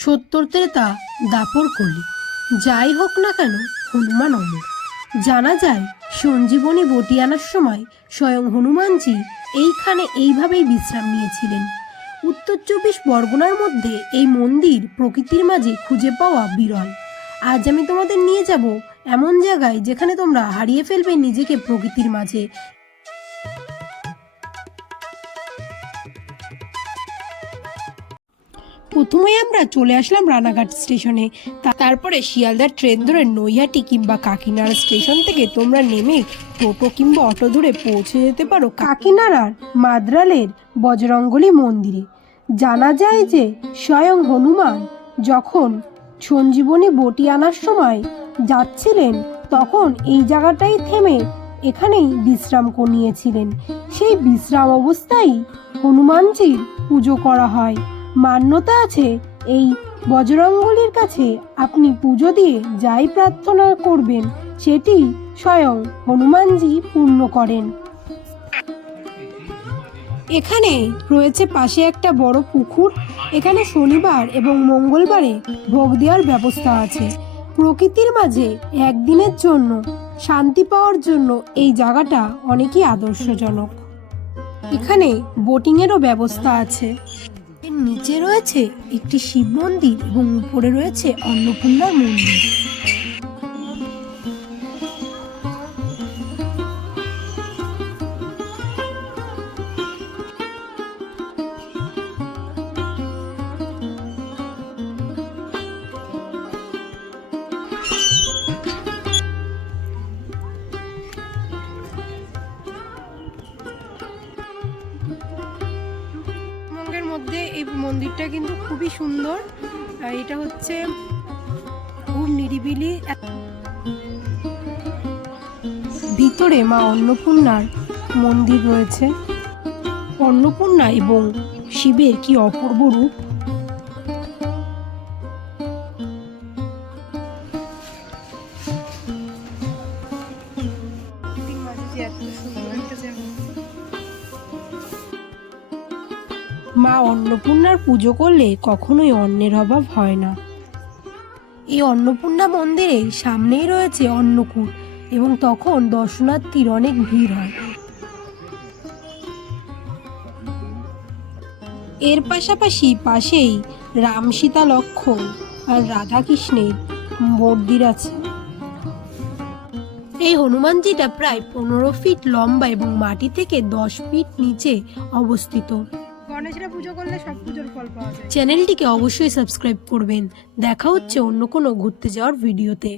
সত্তর ত্রেতা দাপর কলি যাই হোক না কেন, হনুমান অমর। জানা যায়, সঞ্জীবনী বটি আনার সময় স্বয়ং হনুমানজি এইখানে এইভাবেই বিশ্রাম নিয়েছিলেন। উত্তর চব্বিশ পরগনার মধ্যে এই মন্দির প্রকৃতির মাঝে খুঁজে পাওয়া বিরল। আজ আমি তোমাদের নিয়ে যাব এমন জায়গায় যেখানে তোমরা হারিয়ে ফেলবে নিজেকে প্রকৃতির মাঝে প্রথমে আমরা চলে আসলাম রানাঘাট স্টেশনে। তারপরে শিয়ালদার ট্রেন ধরে নৈহাটি কিংবা কাকিনাড়া স্টেশন থেকে তোমরা নেমে টোটো কিংবা অটো ধরে পৌঁছে যেতে পারো কাকিনাড়ার মাদ্রালের বজরঙ্গলী মন্দিরে। জানা যায় যে স্বয়ং হনুমান যখন সঞ্জীবনী বটি আনার সময় যাচ্ছিলেন, তখন এই জায়গাটাই থেমে এখানেই বিশ্রাম নিয়েছিলেন সেই বিশ্রাম অবস্থায় হনুমানজির পুজো করা হয়। মান্যতা আছে? এই বজরঙ্গলির কাছে আপনি পুজো দিয়ে যাই প্রার্থনা করবেন, সেটি স্বয়ং হনুমানজি পূর্ণ করেন। এখানে রয়েছে পাশে একটা বড় পুকুর। এখানে শনিবার এবং মঙ্গলবারে ভোগ দেওয়ার ব্যবস্থা আছে। প্রকৃতির মাঝে একদিনের জন্য, শান্তি পাওয়ার জন্য এই জায়গাটা অনেকই আদর্শজনক। এখানে বোটিংয়েরও ব্যবস্থা আছে। নিচে রয়েছে একটি শিব মন্দির এবং উপরে রয়েছে অন্নপূর্ণার মন্দির। মধ্যে এই মন্দিরটা কিন্তু খুবই সুন্দর। এটা হচ্ছে খুব নিরিবিলি ভিতরে মা অন্নপূর্ণার মন্দির রয়েছে। অন্নপূর্ণা এবং শিবের কি অপূর্ব রূপ। মা অন্নপূর্ণার পুজো করলে কখনোই অন্নের অভাব হয় না। এই অন্নপূর্ণা মন্দিরে সামনেই রয়েছে অন্নকূট এবং তখন দর্শনার্থীর অনেক ভিড় হয়। এর পাশাপাশি পাশেই রাম সীতা লক্ষ্মণ আর রাধাকৃষ্ণের মন্দির আছে। এই হনুমানজিটা প্রায় পনেরো ফিট লম্বা এবং মাটি থেকে দশ ফিট নিচে অবস্থিত। পুজো করলে সব পুজোর ফল পাওয়া যায়। চ্যানেলটিকে অবশ্যই সাবস্ক্রাইব করবেন। দেখা হচ্ছে অন্য কোনো ঘুরতে যাওয়ার ভিডিওতে।